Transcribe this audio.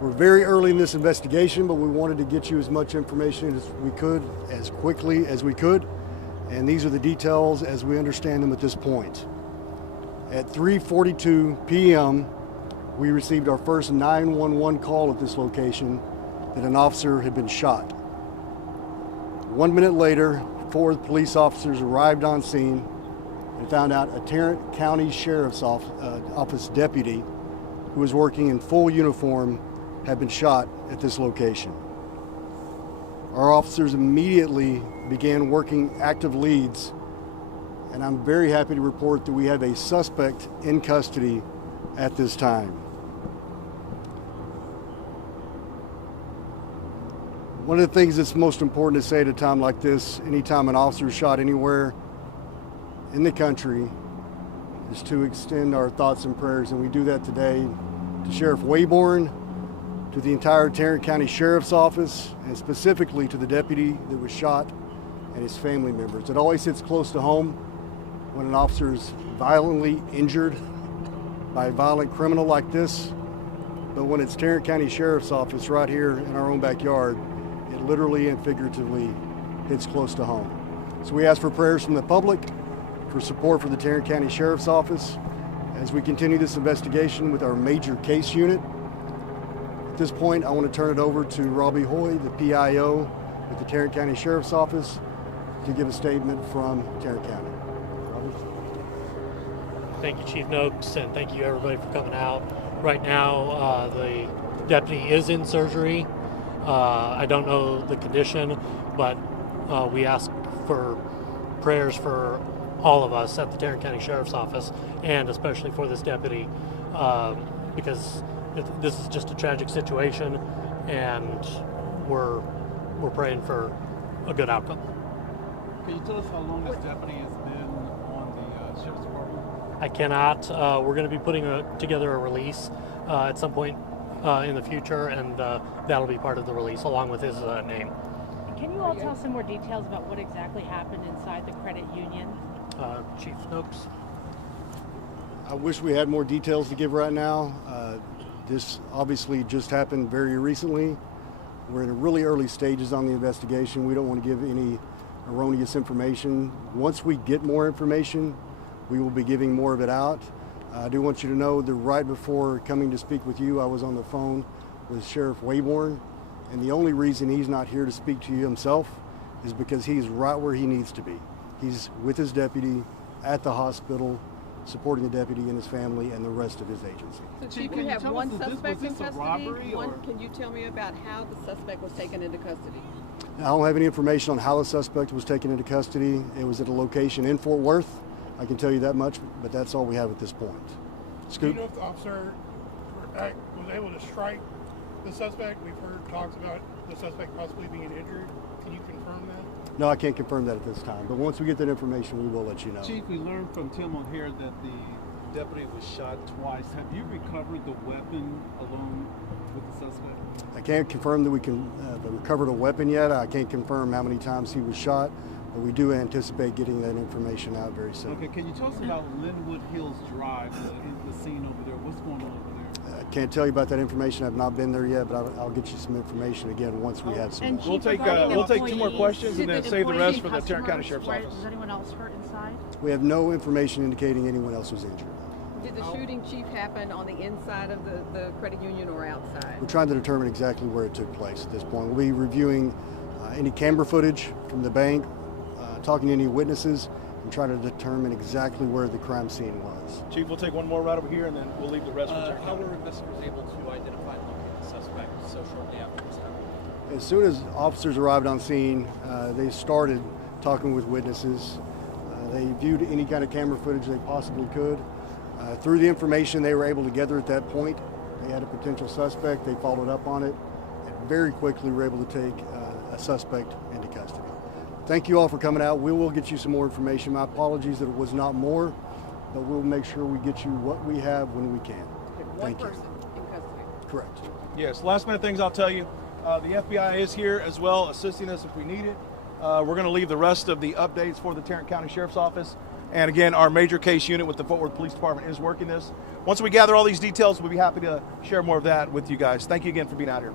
We're very early in this investigation, but we wanted to get you as much information as we could, as quickly as we could. And these are the details as we understand them at this point. At 3:42 p.m., we received our first 911 call at this location that an officer had been shot. 1 minute later, 4 police officers arrived on scene and found out a Tarrant County Sheriff's Office deputy who was working in full uniform had been shot at this location. Our officers immediately began working active leads, and I'm very happy to report that we have a suspect in custody at this time. One of the things that's most important to say at a time like this, anytime an officer is shot anywhere in the country, is to extend our thoughts and prayers, and we do that today to Sheriff Wayborn, to the entire Tarrant County Sheriff's Office, and specifically to the deputy that was shot and his family members. It always hits close to home when an officer is violently injured by a violent criminal like this, but when it's Tarrant County Sheriff's Office right here in our own backyard, it literally and figuratively hits close to home. So we ask for prayers from the public, for support for the Tarrant County Sheriff's Office as we continue this investigation with our major case unit. At this point, I want to turn it over to Robbie Hoy, the PIO with the Tarrant County Sheriff's Office, to give a statement from Tarrant County. Robbie? Thank you, Chief Noakes, and thank you everybody for coming out. Right now, the deputy is in surgery. I don't know the condition, but we ask for prayers for all of us at the Tarrant County Sheriff's Office, and especially for this deputy, because this is just a tragic situation, and we're praying for a good outcome. Can you tell us how long this deputy has been on the Sheriff's Department? I cannot. We're going to be putting together a release at some point in the future, and that'll be part of the release along with his name. Can you all tell some more details about what exactly happened inside the credit union? Chief Noakes? I wish we had more details to give right now. This obviously just happened very recently. We're in really early stages on the investigation. We don't want to give any erroneous information. Once we get more information, we will be giving more of it out. I do want you to know that right before coming to speak with you, I was on the phone with Sheriff Wayborn, and the only reason he's not here to speak to you himself is because he's right where he needs to be. He's with his deputy at the hospital, supporting the deputy and his family and the rest of his agency. So Chief, we have one suspect in custody. Can you tell me about how the suspect was taken into custody? I don't have any information on how the suspect was taken into custody. It was at a location in Fort Worth. I can tell you that much, but that's all we have at this point. Scoop? Do you know if the officer was able to strike the suspect? We've heard talks about the suspect possibly being injured. Can you confirm that? No, I can't confirm that at this time, but once we get that information, we will let you know. Chief, we learned from Tim O'Hare that the deputy was shot twice. Have you recovered the weapon along with the suspect? I can't confirm that we can recovered a weapon yet. I can't confirm how many times he was shot, but we do anticipate getting that information out very soon. Okay, can you tell us about Linwood Hills Drive, the scene over there? What's going on over there? I can't tell you about that information. I've not been there yet, but I'll get you some information again once we have some. We'll take 2 more questions and then save the rest for the Tarrant County Sheriff's Office. Was anyone else hurt inside? We have no information indicating anyone else was injured. Did the shooting, Chief, happen on the inside of the credit union or outside? We're trying to determine exactly where it took place at this point. We'll be reviewing any camera footage from the bank, talking to any witnesses, and trying to determine exactly where the crime scene was. Chief, we'll take one more right over here, and then we'll leave the rest for Tarrant How County. were investigators able to identify and locate the suspect so shortly after this happened? As soon as officers arrived on scene, they started talking with witnesses. They viewed any kind of camera footage they possibly could. Through the information they were able to gather at that point, they had a potential suspect. They followed up on it, and very quickly were able to take a suspect into custody. Thank you all for coming out. We will get you some more information. My apologies that it was not more, but we'll make sure we get you what we have when we can. One person in custody. Correct. Yes, last minute things I'll tell you. The FBI is here as well, assisting us if we need it. We're going to leave the rest of the updates for the Tarrant County Sheriff's Office. And again, our major case unit with the Fort Worth Police Department is working this. once we gather all these details, we'll be happy to share more of that with you guys. Thank you again for being out here.